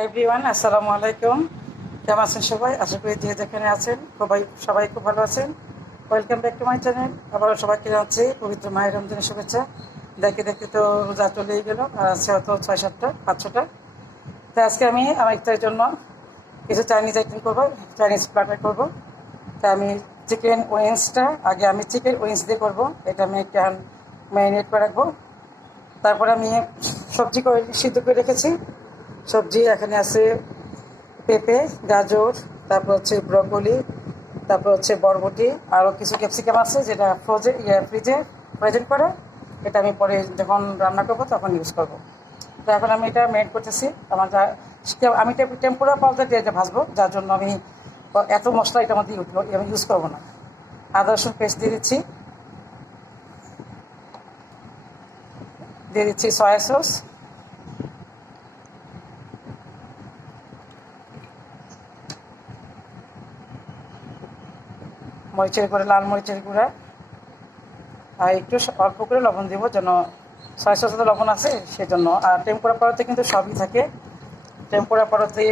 Hi everyone, আসসালামু আলাইকুম। কেমন আছেন সবাই? আশা করি যে যেখানে আছেন সবাই খুব ভালো আছেন। Welcome back to my channel. আবারও সবাইকে জানাচ্ছি পবিত্র মায়ের রমজানের শুভেচ্ছা। দেখতে দেখতে তো রোজা চলেই গেল, আর আছে হয়তো 6-7টা 5-6টা। তো আজকে আমি আমার ইফতারের জন্য কিছু চাইনিজ আইটেম করবো, চাইনিজ প্লাটার করবো। তা আমি চিকেন উইংসটা আগে আমি চিকেন উইংস দিয়ে করবো। এটা আমি একটা ম্যারিনেট করে রাখবো। তারপরে আমি সবজি করে সিদ্ধ করে রেখেছি। সবজি এখানে আছে পেঁপে, গাজর, তারপর হচ্ছে ব্রকলি, তারপর হচ্ছে বরবটি, আরও কিছু ক্যাপসিকাম আছে যেটা ফ্রিজে প্রেজেন্ট করে। এটা আমি পরে যখন রান্না করবো তখন ইউজ করবো। তো এখন আমি এটা মেড করতেছি। আমি টেম্পুরা পাউডার দিয়ে এটা ভাজবো, যার জন্য আমি এত মশলা এটার মধ্যে আমি ইউজ করবো না। আদা রসুন পেস্ট দিয়ে দিচ্ছি সয়া সস, লাল মরিচের গুঁড়া, আর একটু অল্প করে লবণ দেবো, যেন সয়া সসে লবণ আছে সেজন্য। আর টেম্পুরা পাউডারতে কিন্তু সবই থাকে। টেম্পুরা পাউডারতে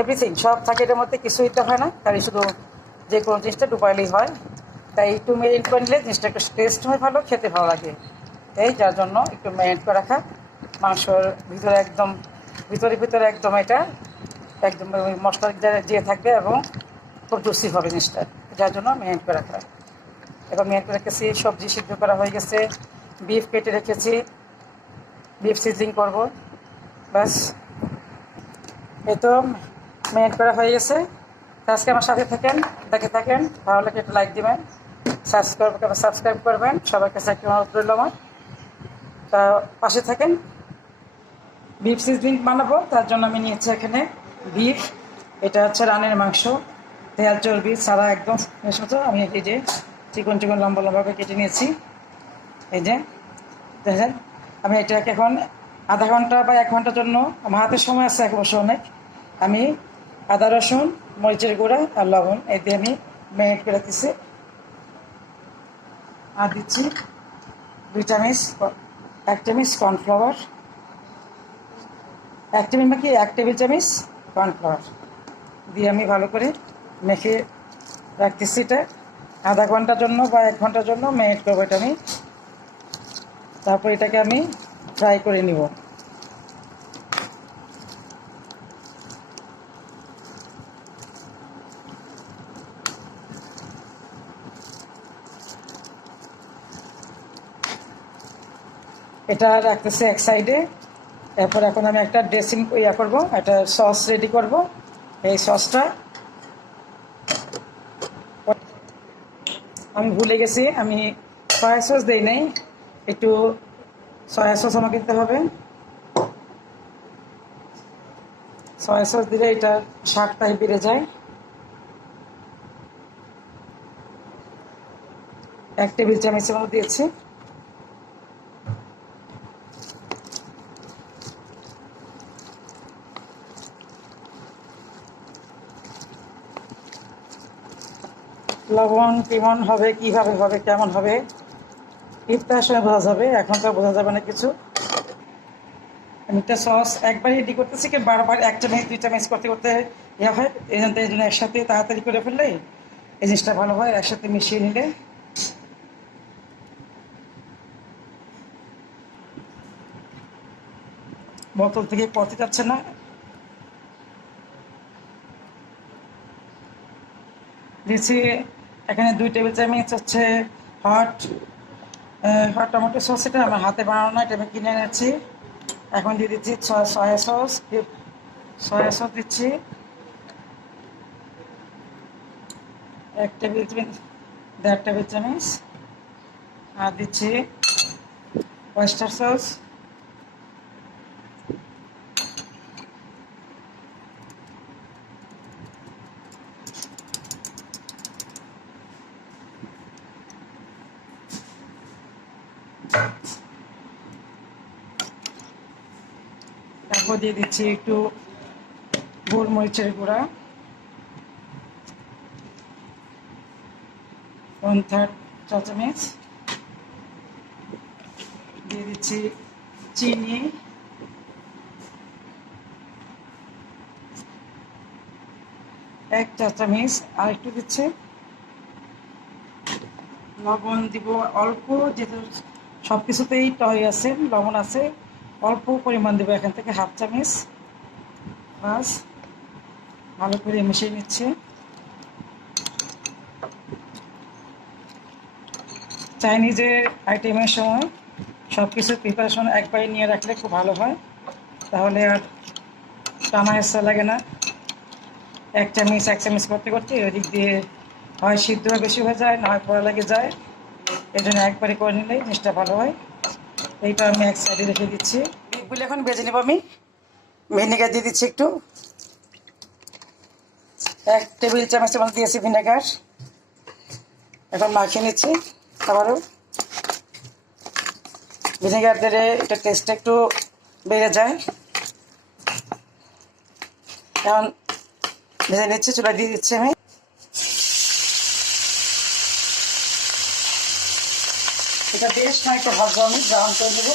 এভরিথিং সব থাকে, এটার মধ্যে কিছুই তো হয় না, খালি শুধু যে কোনো জিনিসটা ডুবাইলেই হয়। তাই একটু মেরিনেট করে নিলে জিনিসটা একটু টেস্ট হয় ভালো, খেতে ভালো লাগে। যার জন্য একটু মেরিনেট করে রাখা। মাংসর ভিতরে একদম এটা একদম ওই মশলা দিয়ে থাকবে এবং খুব জুসি হবে জিনিসটা, যার জন্য মেরিনেট করে রাখা। এখন মেরিনেট করে রেখেছি, সবজি সিদ্ধ করা হয়ে গেছে, বিফ কেটে রেখেছি, বিফ সিজলিং করব। ব্যাস, এই তো মেরিনেট করা হয়ে গেছে। আজকে আমার সাথে থাকেন, দেখে থাকেন, ভালো লাগে একটা লাইক দেবেন, সাবস্ক্রাইব করবেন। সবার কাছে একটা অনুরোধ রইল আমার। তা পাশে থাকেন। বিফ সিজলিং বানাবো, তার জন্য আমি নিয়েছি এখানে বিফ। এটা হচ্ছে রানের মাংস, তেল চর্বি ছাড়া একদম মতো। আমি এই যে চিকন লম্বা লম্বা করে কেটে নিয়েছি। এই যে দেখেন, আমি এটাকে এখন আধা ঘন্টা বা 1 ঘন্টার জন্য, আমার হাতে সময় আছে এক বছর অনেক, আমি আদা রসুন মরিচের গুঁড়া আর লবণ এই দিয়ে আমি ম্যারিনেট করে রাখতেছি। আর দিচ্ছি 1 চামচ কর্নফ্লাওয়ার, 1 টেবিল চামচ কর্নফ্লাওয়ার দিয়ে আমি ভালো করে মেখে রাখতেছি। এটা আধা ঘন্টার জন্য বা 1 ঘন্টার জন্য ম্যারিনেট করবো এটা আমি। তারপর এটাকে আমি ফ্রাই করে নিব। এটা রাখতেছে এক সাইডে। এরপর এখন আমি একটা ড্রেসিং করবো, একটা সস রেডি করব। এই সসটা আমি ভুলে গেছি, আমি সয়া সস দিই নাই, একটু সয়া সস আমাকে দিতে হবে। সয়া সস দিলে এটা স্বাদটাই বেড়ে যায়। 1 টেবিল চামচের মতো দিয়েছি। লবণ কেমন হবে, কিভাবে হবে, কেমন হবে, ইফতার সময় বোঝা যাবে, এখন তো বোঝা যাবে না কিছু। আমি একটা সস একবার রেডি করতেছি, কি বারবার 1 চামচ 2 চামচ করতে করতে হয়। এই জন্য একসাথে তাড়াতাড়ি করে ফেললে এই জিনিসটা ভালো হয়, একসাথে মিশিয়ে নিলে। বোতল থেকে পড়তে যাচ্ছে না। দিচ্ছি এখানে 2 টেবিল চামচ হচ্ছে হট টমেটো সস। এটা আমার হাতে বানানো না, এটা আমি কিনে এনেছি। এখন দিয়ে দিচ্ছি সয়া সস দিচ্ছি 1 টেবিল চামচ, 1.5 টেবিল চামচ। আর দিচ্ছি ওয়েস্টার সস, তারপর দিয়ে দিচ্ছি একটু গোলমরিচের গুঁড়া 1/3 চা চামচ। দিয়ে দিচ্ছি চিনি এক চা চামচ আর একটু দিচ্ছি লবণ দিব অল্প, যেহেতু সব কিছুতেই টয় আছে, লবণ আছে, অল্প পরিমাণ দেবো এখান থেকে হাফ চামচ। বাস ভালো করে মিশিয়ে নিচ্ছি। চাইনিজের আইটেমের সময় সব কিছুর প্রিপারেশন একবারে নিয়ে রাখলে খুব ভালো হয়, তাহলে আর টানা হেঁচড়া লাগে না। এক চামচ করতে করতে ওদিক দিয়ে হয় সিদ্ধ বেশি হয়ে যায়, না হয় পোড়া লেগে যায়। এই জন্য একবারে করে নিলে জিনিসটা ভালো হয়। এইটা আমি এক সাইডে রেখে দিচ্ছি। বিফগুলো এখন ভেজে নেব আমি। ভিনেগার দিয়ে দিচ্ছি একটু, 1 টেবিল চামচের মতো দিয়েছি ভিনেগার। এখন মাখিয়ে নিচ্ছি। আবারও ভিনেগার দিলে এটা টেস্টটা একটু বেড়ে যায়। এখন ভেজে নিচ্ছি, চুলা দিয়ে দিচ্ছি আমি। এটা বেশ খানিকটা ভাজবো, আমি ব্রাউন করে দেবো।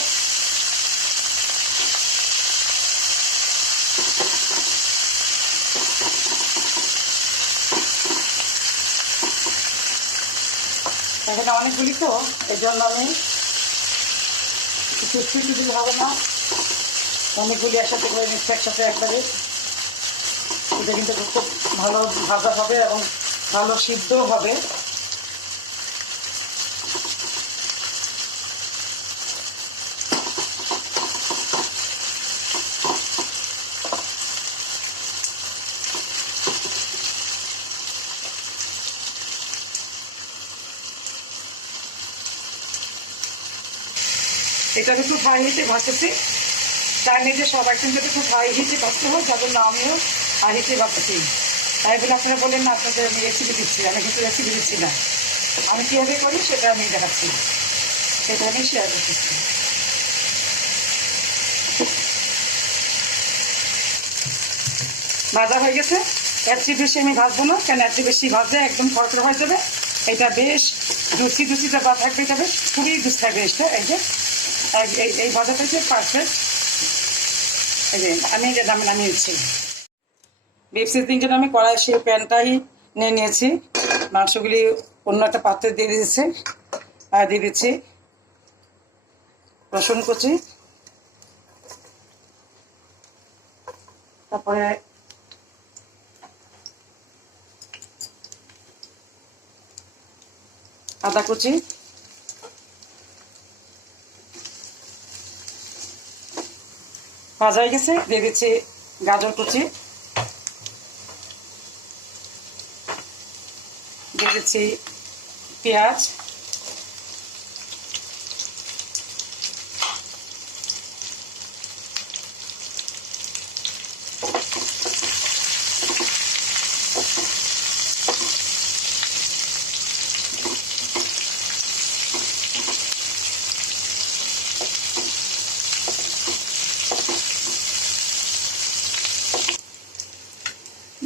এখানে অনেকগুলি তো, এই জন্য আমি একটু দিলে হবে না, অনেকগুলি একসাথে করে নিচ্ছি একসাথে একবারে। এটা কিন্তু খুব ভালো ভাজা হবে এবং ভালো সিদ্ধ হবে। এটা একটু হাই হিটে ভাজতেছি। চাইনিজে সব আইটেম যদি খুব হাই হিটে ভাজতে হয়, যাদের না আমিও হাই হিটে ভাজতেছি। তাই বলে আপনারা বলেন না আপনাদের আমি রেসিপি দিচ্ছি, আমি কিন্তু রেসিপি দিচ্ছি না। আমি কীভাবে করি সেটা আমি দেখাচ্ছি, সেটা আমি শেয়ার করতেছি। ভাজা হয়ে গেছে। এর চেয়ে বেশি আমি ভাজবো না, কেন এর চেয়ে বেশি ভাজলে একদম খরখর হয়ে যাবে। এটা বেশ জুসিটা বা থাকবে, এটা বেশ খুবই জুস থাকবে। এটা এই যে এই ভাজাটা হচ্ছে পারফেক্ট। এই যে আমি এটা দামে নামিয়ে নিচ্ছি। বিফ সিজনিং জন্য আমি কড়াই সেই প্যানটাই নিয়ে নিয়েছি। মাংসগুলি অন্য একটা পাত্রে দিয়ে দিয়েছি। আর দিয়ে দিচ্ছি রসুন কুচি, তারপরে আদা কুচি, ভাজা হয়ে গেছে। দিয়ে দিচ্ছি গাজর কুচি, দিয়ে দিচ্ছি পেঁয়াজ,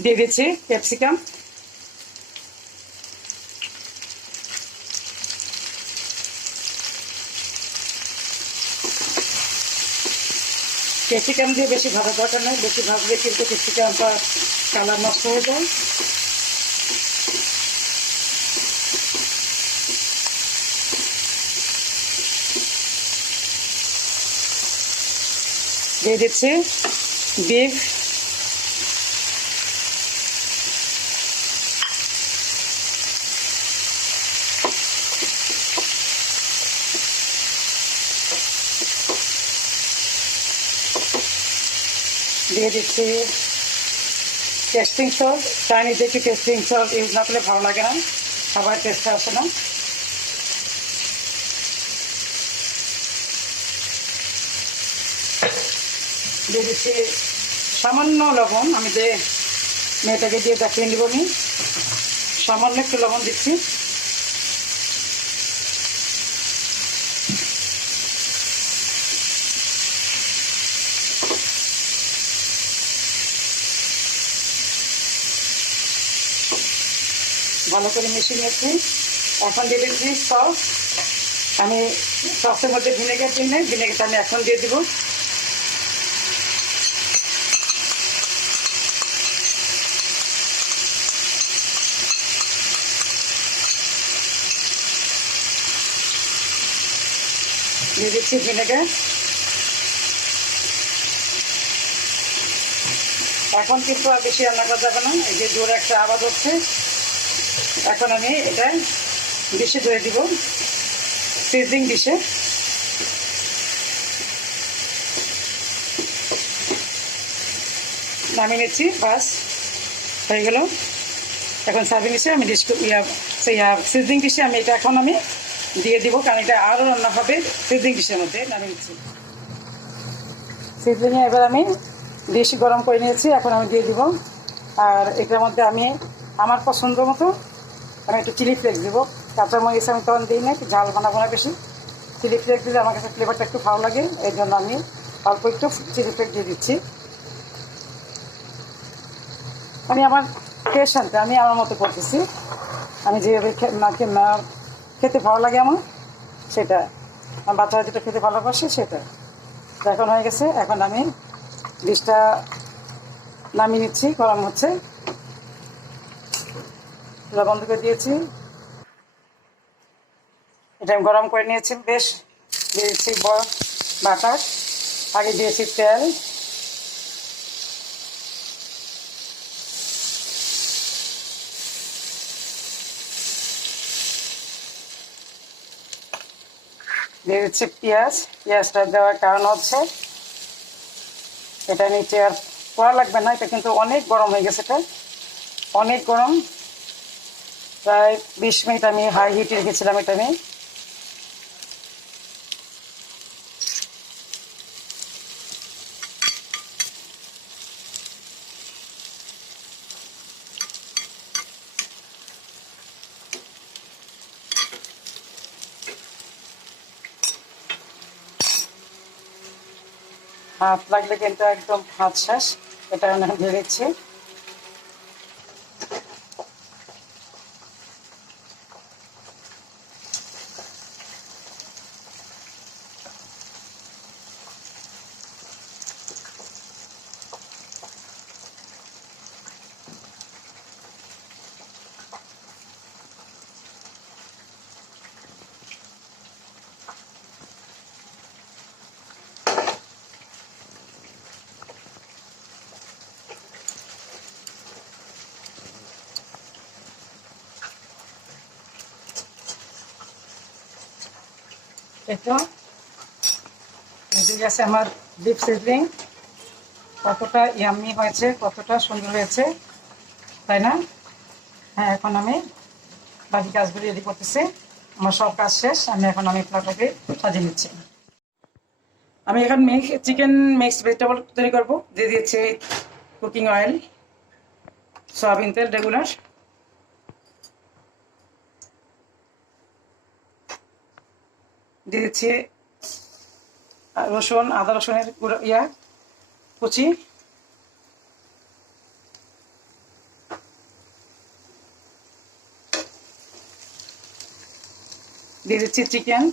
দিয়ে দিচ্ছি ক্যাপসিকাম, ক্যাপসিকাম দিয়ে বেশি ভাজা দরকার নেই, বেশি ভাজলে কিন্তু ক্যাপসিকামটা কালার নষ্ট হয়ে যায়। দিয়ে দিচ্ছি বিফ, দিয়ে দিচ্ছি টেস্টিং সল্ট। চাইনিজে একটু টেস্টিং সল্ট ইউজ না করলে ভালো লাগে না, খাবার টেস্টটা আসে না। দিয়ে দিচ্ছি সামান্য লবণ, আমি যে মেয়েটাকে দিয়ে দেখিয়ে নিব, আমি সামান্য একটু লবণ দিচ্ছি। ভালো করে মিশিয়ে নিচ্ছি। এখন দিয়ে দিচ্ছি সস। আমি সসের মধ্যে ভিনেগার দিই না, ভিনেগারটা আমি এখন দিয়ে দিব। দিয়ে দিচ্ছি ভিনেগার। এখন কিন্তু আর বেশি রান্না করা যাবে না, এই যে জোরে একটা আওয়াজ হচ্ছে। এখন আমি এটা ডিশে ধরে দিব, সিজনিং ডিশে। নামিয়ে নিচ্ছি, বাস হয়ে গেল। এখন সার্ভিং ডিশে আমি সিজনিং ডিশে আমি এটা এখন আমি দিয়ে দিব, কারণ এটা আরও রান্না হবে সিজনিং ডিশের মধ্যে। নামিয়ে নিচ্ছি সিজনিংয়ে। এবার আমি ডিশ গরম করে নিয়েছি, এখন আমি দিয়ে দিব। আর এটার মধ্যে আমি আমার পছন্দ মতো আমি একটু চিলি ফ্লেক্স দেবো। কাঁচামরিচ আমি তখন দিই না, একটু ঝাল বানাবো না বেশি। চিলি ফ্লেক্স দিলে আমার কাছে ফ্লেভারটা একটু ভালো লাগে, এই জন্য আমি অল্প একটু চিলি ফ্লেক্স দিয়ে দিচ্ছি। আমি আমার ক্রিয়েশনটা আমি আমার মতো করতেছি, আমি যেভাবে না খেতে ভালো লাগে আমার, সেটা আমার বাচ্চারা যেটা খেতে ভালোবাসে সেটা। এখন হয়ে গেছে, এখন আমি ডিশটা নামিয়ে নিচ্ছি, গরম হচ্ছে। চুলা বন্ধ করে দিয়েছি, এটা আমি গরম করে নিয়েছি বেশ। দিয়েছি বাটার, আগে দিয়েছি তেল, দিয়ে দিচ্ছি পেঁয়াজ। পেঁয়াজটা দেওয়ার কারণ হচ্ছে এটা নিচে আর করা লাগবে না, এটা কিন্তু অনেক গরম হয়ে গেছে, এটা অনেক গরম। প্রায় 20 মিনিট আমি হাই হিটে রেখেছিলাম এটা আমি। হাত লাগলে কিন্তু একদম হাত শেষ। এটা আমি দিয়ে দিচ্ছি। এটা এদিকে আছে আমার বিফ সিজলিং। কতটা ইয়াম্মি হয়েছে, কতটা সুন্দর হয়েছে, তাই না? হ্যাঁ, এখন আমি বাকি কাজগুলি রেডি করতেছি। আমার সব কাজ শেষ, আমি প্লেটটাকে সাজিয়ে নিচ্ছি। আমি এখন চিকেন মিক্সড ভেজিটেবল তৈরি করবো। দিয়ে দিয়েছি কুকিং অয়েল, সয়াবিন তেল রেগুলার, দিয়ে দিচ্ছি রসুন, আদা রসুনের কুচি, দিয়ে দিচ্ছি চিকেন,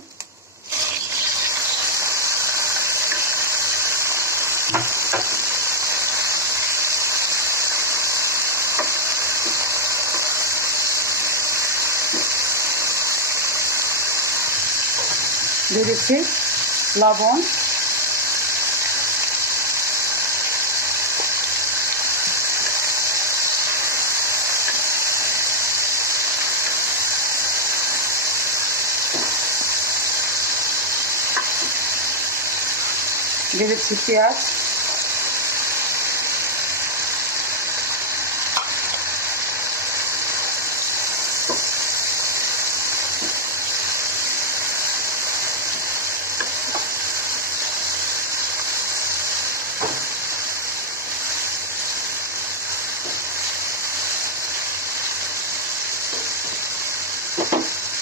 দিয়ে দিচ্ছি লবণ, দিয়ে দিচ্ছি পেঁয়াজ,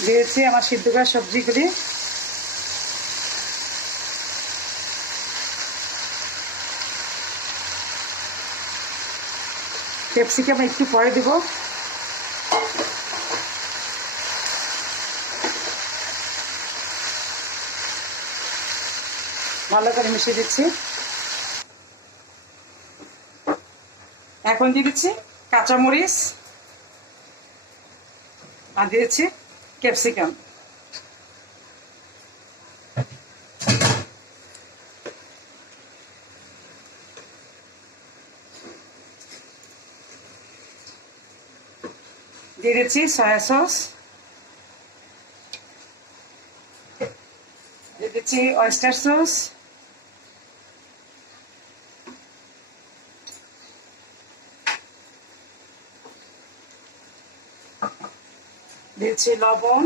দিয়েছি আমার সিদ্ধ করা সবজিগুলি, ক্যাপসিকাম একটু পরে দেব, ভালো করে মিশিয়ে দিচ্ছি। এখন দিয়ে দিচ্ছি কাঁচামরিচ আর দিয়েছি ক্যাপসিকাম। দিয়ে দিচ্ছি সয়া সস, দিয়ে দিচ্ছি অয়েস্টার সস, দিচ্ছি লবণ,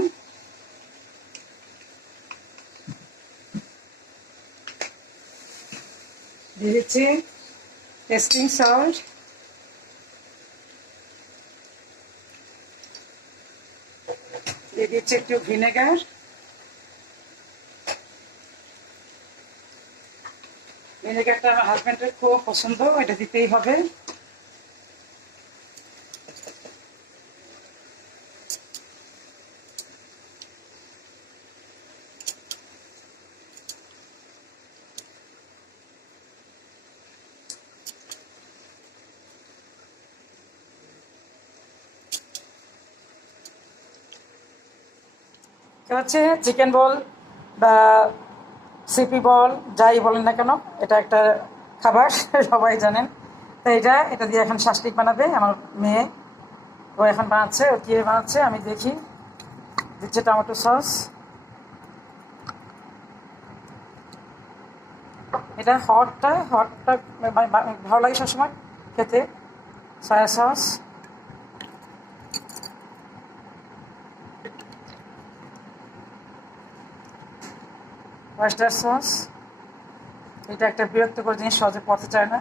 দিয়ে দিচ্ছি টেস্টিং সল্ট, দিয়ে দিচ্ছি একটু ভিনেগার, ভিনেগারটা আমার হাজব্যান্ডের খুব পছন্দ, এটা দিতেই হবে। হচ্ছে চিকেন বল বা সিপি বল যাই বলেন না কেন, এটা একটা খাবার সবাই জানেন। তো এটা দিয়ে এখন শাসলিক বানাবে আমার মেয়ে, ও এখন বানাচ্ছে, ও কীভাবে বানাচ্ছে আমি দেখি। দিচ্ছে টমেটো সস, এটা হটটা ভালো লাগে সবসময় খেতে। সয়া সস, অয়েস্টার সস, এটা একটা বিরক্তকর জিনিস, সহজে পড়তে চায় না।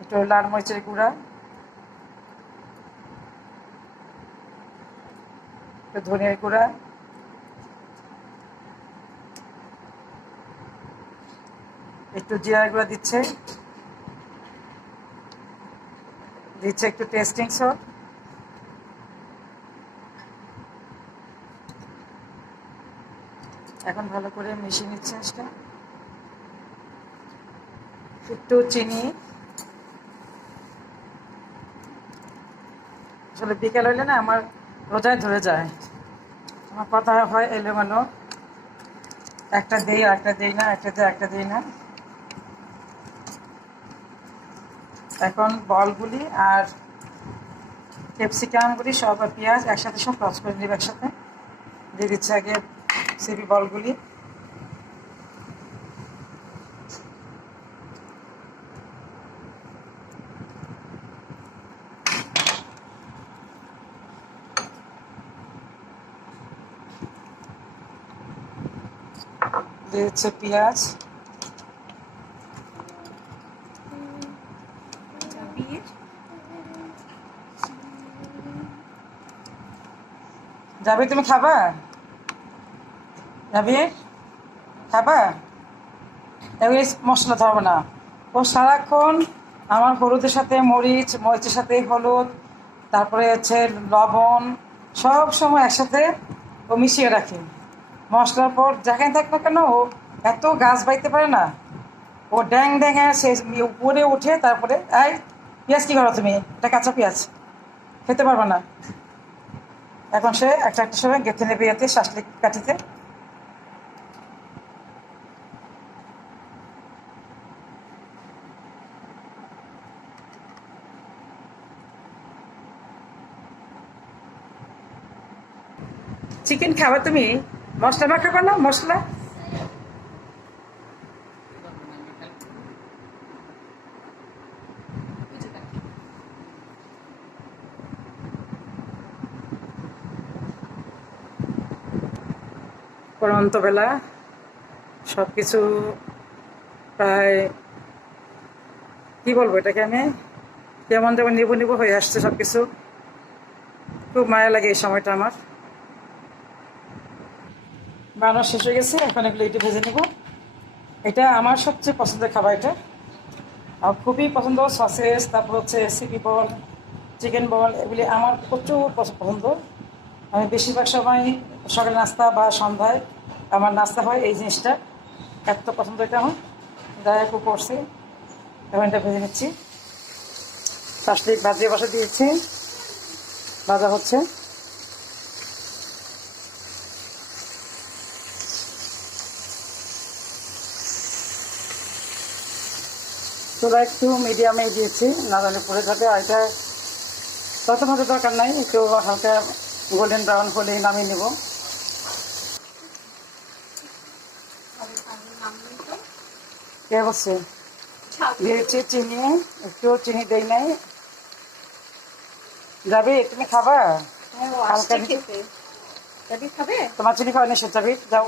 একটু লাল মরিচের গুঁড়া, একটু ধনিয়ার গুঁড়া, একটু জিরার গুঁড়া দিচ্ছে একটু টেস্টিং সল্ট, এখন ভালো করে মিশিয়ে নিচ্ছে এটা। একটু চিনি, আসলে বিকেল হইলে না আমার রোজায় ধরে যায়, আমার কথা হয় এলোমেলো, একটা দেই একটা দেই না, একটা দেই না। এখন বলগুলি আর ক্যাপসিকামগুলি সব আর পেঁয়াজ একসাথে সব ক্রস করে নেব, একসাথে দিয়ে দিচ্ছে আগে সিপি বলগুলি। দিয়ে দিচ্ছে পেঁয়াজ, যাবে তুমি খাবা? যাবি খাবা? এগুলি মশলা ধরবে না, ও সারাক্ষণ আমার হলুদের সাথে মরিচের সাথে হলুদ, তারপরে হচ্ছে লবণ, সব সময় একসাথে ও মিশিয়ে রাখে। মশলার পর যেখানে থাক না কেন ও এত গাছ বাইতে পারে না, ও ড্যাং ড্যাঙে সে উপরে উঠে, তারপরে এই পেঁয়াজ কী করো তুমি, এটা কাঁচা পেঁয়াজ খেতে পারবে না। এখন সে একটা সময় গেঁথে নেবে এতে শাসলিক কাঠিতে। চিকেন খাবে তুমি? মশলা মাখাবে না? মশলা পরন্ত বেলা সব কিছু প্রায় কী বলবো, এটাকে আমি কেমন যেমন নিবু হয়ে আসছে সব কিছু, খুব মায়া লাগে এই সময়টা আমার। বানানো শেষ হয়ে গেছে, এখন এগুলো একটু ভেজে নেব। এটা আমার সবচেয়ে পছন্দের খাবার, এটা আমার খুবই পছন্দ। সসেস, তারপর হচ্ছে সিপি বল, চিকেন বল, এগুলি আমার প্রচুর পছন্দ। আমি বেশিরভাগ সময় সকালে নাস্তা বা সন্ধ্যায় আমার নাস্তা হয় এই জিনিসটা, এত পছন্দ এটা আমার, দয়া খুব করছি। এখন এটা ভেজে নিচ্ছি, শাসলিক ভাজিয়ে বসে দিয়েছি, ভাজা হচ্ছে। চুলা একটু মিডিয়ামে দিয়েছি, নাড়ালে পড়ে যাবে। আর এটা তত মতো দরকার নাই, একটু হালকা গোল্ডেন ব্রাউন হলেই নামিয়ে নেব। কে বলছে? দিয়েছি চিনি, একটু চিনি দেই নাই। যাবি তুমি খাবা? হালকা খাবে? তোমার চিনি খাওয়া নিষেধ, যাবি যাও।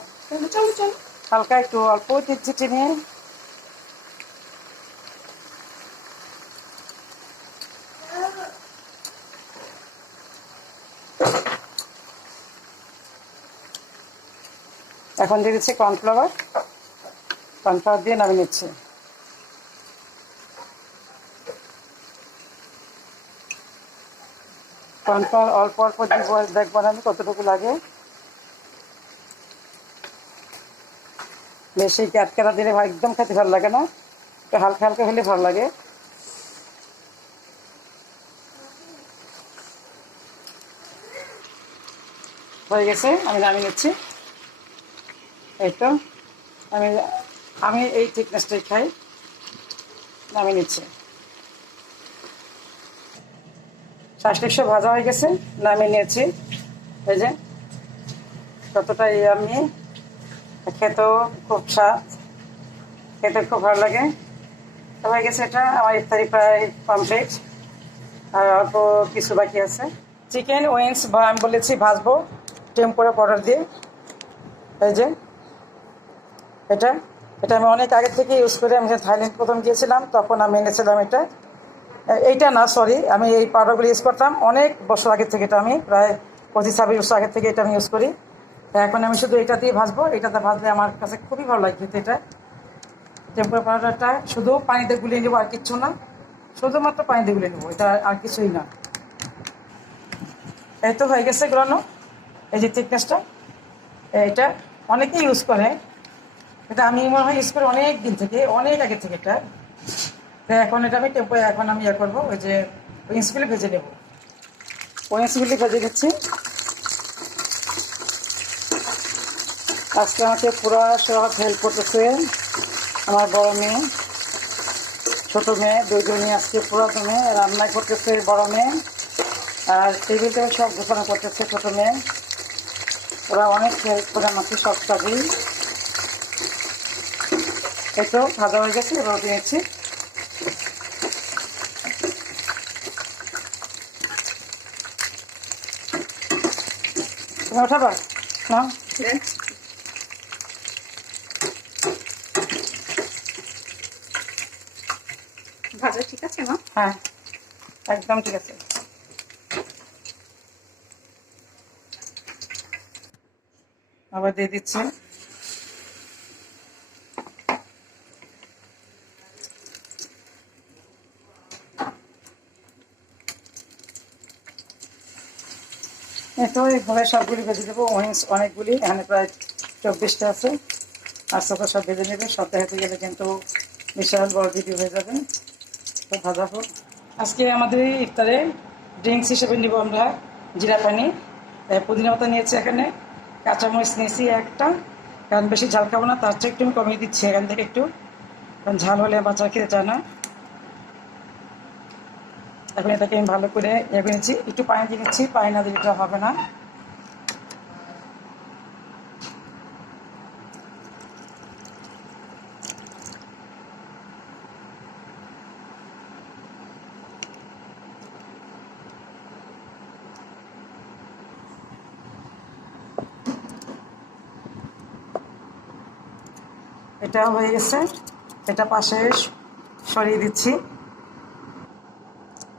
চলো চলো। হালকা একটু অল্প দিচ্ছি চিনি। এখন দিয়ে দিচ্ছি কর্নফ্লাওয়ার। কর্নফ্লাওয়ার দিয়ে নামিয়ে নিচ্ছি। কর্নফ্লাওয়ার অল্প অল্প দিব, দেখবো আমি কতটুকু লাগে। বেশি ক্যাটকেরা দিলে একদম খেতে ভালো লাগে না, একটু হালকা হালকা হলে ভালো লাগে। হয়ে গেছে, আমি নামিয়ে নিচ্ছি। এই তো আমি আমি এই থিকনেসটাই খাই, নামিয়ে নিচ্ছি। শাসলিশো ভাজা হয়ে গেছে, নামিয়ে নিয়েছি। এই যে কতটা আমি, খেতেও খুব স্বাদ, খেতে খুব ভালো লাগে। হয়ে গেছে, এটা আমার ইফতারি প্রায় কমপ্লিট, আর অল্প কিছু বাকি আছে। চিকেন উইংস আমি বলেছি ভাজবো টেম্পোরা পাউডার দিয়ে। এই যে এটা এটা আমি অনেক আগে থেকে ইউজ করি। আমি থাইল্যান্ড প্রথম গিয়েছিলাম তখন আমি এনেছিলাম এটা। এইটা না, সরি, আমি এই পাউডারগুলো ইউজ করতাম অনেক বছর আগে থেকে। এটা আমি প্রায় 25-26 বছর আগে থেকে এটা আমি ইউজ করি। এখন আমি শুধু এটা দিয়ে ভাজবো। এটাতে ভাজলে আমার কাছে খুবই ভালো লাগে খেতে। এটা টেম্পোরা পাউডারটা শুধু পানিতে গুলিয়ে নেবো, আর কিচ্ছু না, শুধুমাত্র পানিতে গুলিয়ে নেবো, এটা আর কিছুই না। এই তো হয়ে গেছে গুলানো। এই যে থিকনেসটা, এটা অনেকেই ইউজ করে। এটা আমি মনে হয় ইউজ করি অনেক দিন থেকে, অনেক আগে থেকে এটা। এখন এটা আমি এখন আমি ইয়ে করবো, ওই যে উইংসগুলি ভেজে নেব। উইংসগুলি ভেজে নিচ্ছি। আজকে আমাকে পুরো সব হেল্প করতেছে আমার বড় মেয়ে, ছোটো মেয়ে, দুজনই আজকে পুরো মেয়ে রান্না করতেছে বড় মেয়ে, আর টেবিলটাও সব গোছানো করতেছে ছোটো মেয়ে। ওরা অনেক হেল্প করে আমাকে সব কাজেই। এই তো ভাজা হয়ে গেছে, এবার দিয়েছি। তুমি ওঠাবা না? ভাজা ঠিক আছে না? হ্যাঁ, একদম ঠিক আছে। আবার দিয়ে দিচ্ছি। তো এইভাবে সবগুলি ভেজে দেবো। উইংস অনেকগুলি, এখানে প্রায় 24টা আছে। আস্তে আস্তে সব ভেজে নেবে। সব দেখাতে গেলে কিন্তু বিশাল বড় ভিডিও হয়ে যাবে। তো ভাজা হোক। আজকে আমাদের ইফতারে ড্রিঙ্কস হিসেবে নিব আমরা জিরা পানি, পুদিনা পাতা নিয়েছি, এখানে কাঁচামরিচ নিয়েছি একটা, কারণ বেশি ঝাল খাবো না, তার চেয়ে একটু আমি কমিয়ে দিচ্ছি এখান থেকে একটু, কারণ ঝাল হলে বাচ্চা খেতে চায় না। এখন এটাকে আমি ভালো করে নিয়েছি, একটু পানি দিয়ে নিচ্ছি, পানি না দিলে এটা হবে না। এটা হয়ে গেছে, এটা পাশে সরিয়ে দিচ্ছি।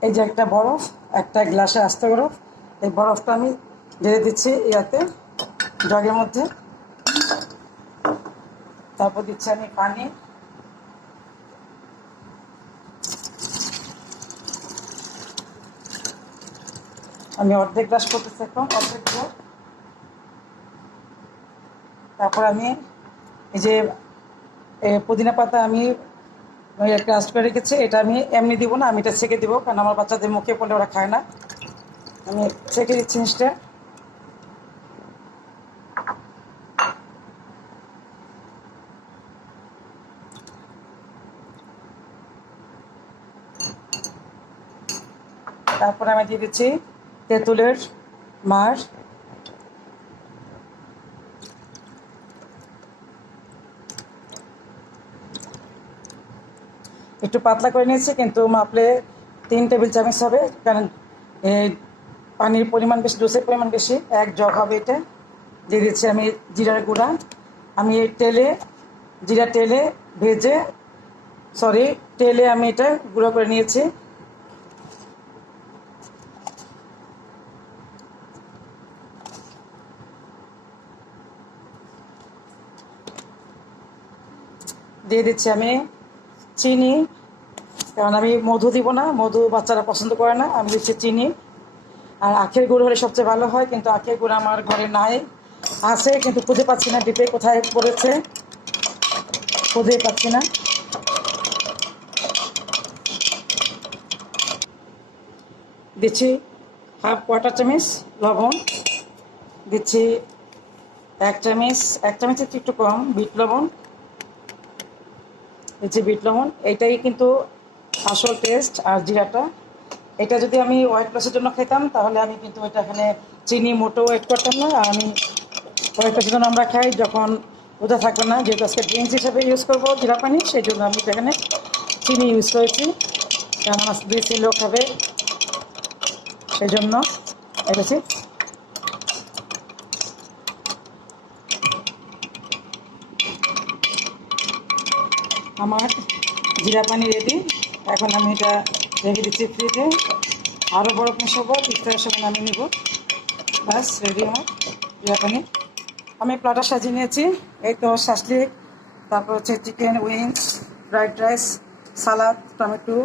এই যে একটা বরফ, একটা গ্লাসে আস্ত বরফ, এই বরফটা আমি ঢেলে দিচ্ছি ইয়াতে, জগের মধ্যে। তারপর দিচ্ছি আমি পানি। আমি অর্ধেক গ্লাস করতেছি এখন, অর্ধেক গ্লাস। তারপর আমি এই যে পুদিনা পাতা আমি ক্রাস্ট করে রেখেছি, এটা আমি এমনি দিব না, আমি এটা ছেঁকে দিব, কারণ আমার বাচ্চাদের মুখে পড়লে ওরা খায় না। আমি ছেঁকে দিচ্ছি জিনিসটা। তারপরে আমি দিয়ে দিচ্ছি তেঁতুলের মার। একটু পাতলা করে নিয়েছি, কিন্তু মাপলে 3 টেবিল চামচ হবে, কারণ এই পানির পরিমাণ বেশি, জুসের পরিমাণ বেশি, 1 জগ হবে এটা। দিয়ে দিচ্ছি আমি জিরার গুঁড়া। আমি এই জিরা তেলে আমি এটা গুঁড়ো করে নিয়েছি। দিয়ে দিচ্ছি আমি চিনি, কারণ আমি মধু দিব না, মধু বাচ্চারা পছন্দ করে না। আমি দিচ্ছি চিনি। আর আখের গুড় হলে সবচেয়ে ভালো হয়, কিন্তু আখের গুড় আমার ঘরে নাই, আছে কিন্তু খুঁজে পাচ্ছি না, ডিপে কোথায় পড়েছে খুঁজে পাচ্ছি না। দিচ্ছি হাফ কোয়ার্টার চামচ লবণ, দিচ্ছি 1 চামচের একটু কম বিট লবণ, দিচ্ছি বিট লবণ। এইটাই কিন্তু আসল টেস্ট। আর জিরাটা, এটা যদি আমি ওয়েট লসের জন্য খেতাম তাহলে আমি কিন্তু এটা এখানে চিনি মোটেও এড করতাম না। আর আমি ওয়েট লসের জন্য আমরা খাই, যখন রোজা থাকবে না, যেহেতু আজকে ড্রিঙ্কস হিসাবে ইউজ করবো জিরা পানি, সেই জন্য আমি এখানে চিনি ইউজ করেছি, কারণ আমার 2 ছেলেও খাবে, সেই জন্য এসেছি। আমার জিরা পানি রেডি। এখন আমি এটা রেখে দিচ্ছি ফ্রিজে, আরও বরফ মেশাবো, ইফতারের সময় নামিয়ে নিব। বাস রেডি আমার জিরা পানি। আমি প্লাটার সাজিয়ে নিয়েছি, এই তো শাসলিক, তারপর হচ্ছে চিকেন উইংস, ফ্রাইড রাইস, সালাদ, টমেটো,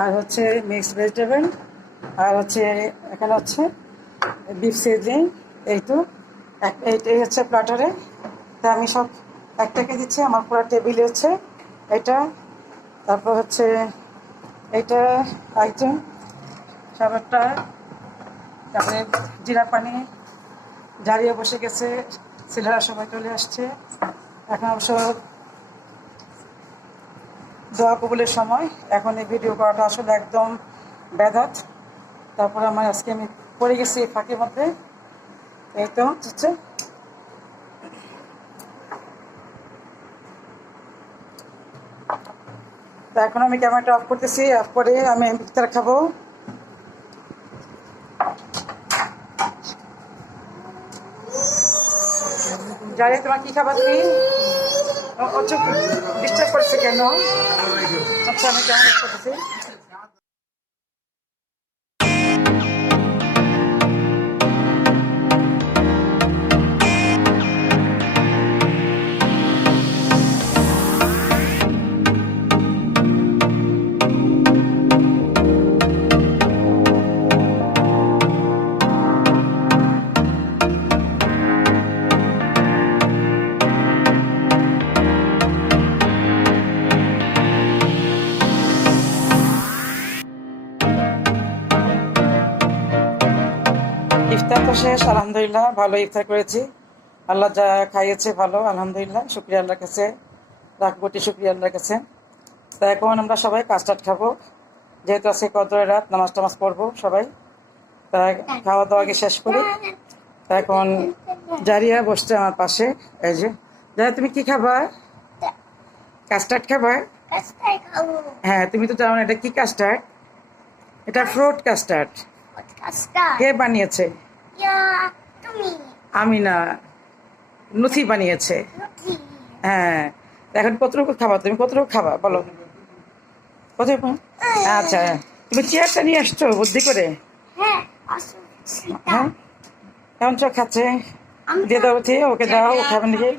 আর হচ্ছে মিক্সড ভেজিটেবল, আর হচ্ছে এখানে হচ্ছে বিফ সিজলিং। এই তো এইটাই হচ্ছে প্লাটারে। তা আমি সব একটাকে দিচ্ছি, আমার পুরো টেবিলে হচ্ছে এটা। তারপর হচ্ছে এইটা আইটেম খাবারটা। তারপরে জিরা পানি জারিয়ে বসে গেছে, ছেলেরা সবাই চলে আসছে। এখন অবশ্য দোয়া কবুলের সময়, এখন এই ভিডিও করাটা আসলে একদম ব্যাঘাত। তারপরে আমি পড়ে গেছি এই ফাঁকের মধ্যে। এই তো হচ্ছে তো এখন আমি ক্যামেরাটা অফ করতেছি, অফ করে আমি ইফতার খাবো। জানি তোমার কি খাবার, তুমি ডিস্টার্ব করছে কেন? আচ্ছা আমি ক্যামেরা অফ করতেছি। ইফতার তো শেষ, আলহামদুলিল্লাহ ভালো ইফতার করেছি। আল্লাহ যা খাইয়েছে ভালো, আলহামদুলিল্লাহ, শুক্রিয়া আল্লাহর কাছে, লাখ কোটি শুক্রিয়া আল্লাহর কাছে। তা এখন আমরা সবাই কাস্টার্ড খাবো, যেহেতু আজকে কদরের রাত, নামাজ টামাজ পড়বো সবাই। তা খাওয়া দাওয়াকে শেষ করি। তা এখন জারিয়া বসছে আমার পাশে। এই যে জারিয়া, তুমি কি খাবা? কাস্টার্ড খাবা? হ্যাঁ, তুমি তো জানো না এটা কি কাস্টার্ড। এটা ফ্রুট কাস্টার্ড। কে বানিয়েছে? আমি না, নুথি বানিয়েছে। হ্যাঁ, এখন কতটুকু খাবা তুমি? কতটুকু খাবা বলো? কত? আচ্ছা, তুমি চেয়ারটা নিয়ে আসছো বুদ্ধি করে। হ্যাঁ, কেমন চোখ খাচ্ছে? দিয়ে দাও, ওকে দাও, ও খাবেন নাকি?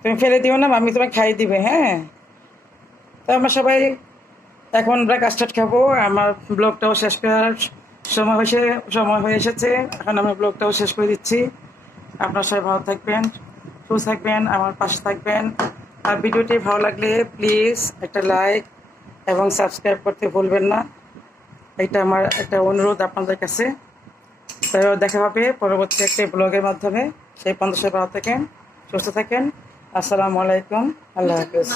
তুমি ফেলে দিও না, আমি তোমাকে খাইয়ে দিবে। হ্যাঁ, তো আমরা সবাই এখন কাস্টার্ড খাবো। আমার ব্লগটাও শেষ করার সময় হয়ে এসেছে। এখন আমরা ব্লগটাও শেষ করে দিচ্ছি। আপনারা সবাই ভালো থাকবেন, সুস্থ থাকবেন, আমার পাশে থাকবেন। আর ভিডিওটি ভালো লাগলে প্লিজ একটা লাইক এবং সাবস্ক্রাইব করতে ভুলবেন না। এটা আমার একটা অনুরোধ আপনাদের কাছে। তো দেখা হবে পরবর্তী একটা ব্লগের মাধ্যমে। সেই পর্যন্ত সবাই ভালো থাকেন, সুস্থ থাকেন। আসসালামু আলাইকুম, আল্লাহ হাফেজ।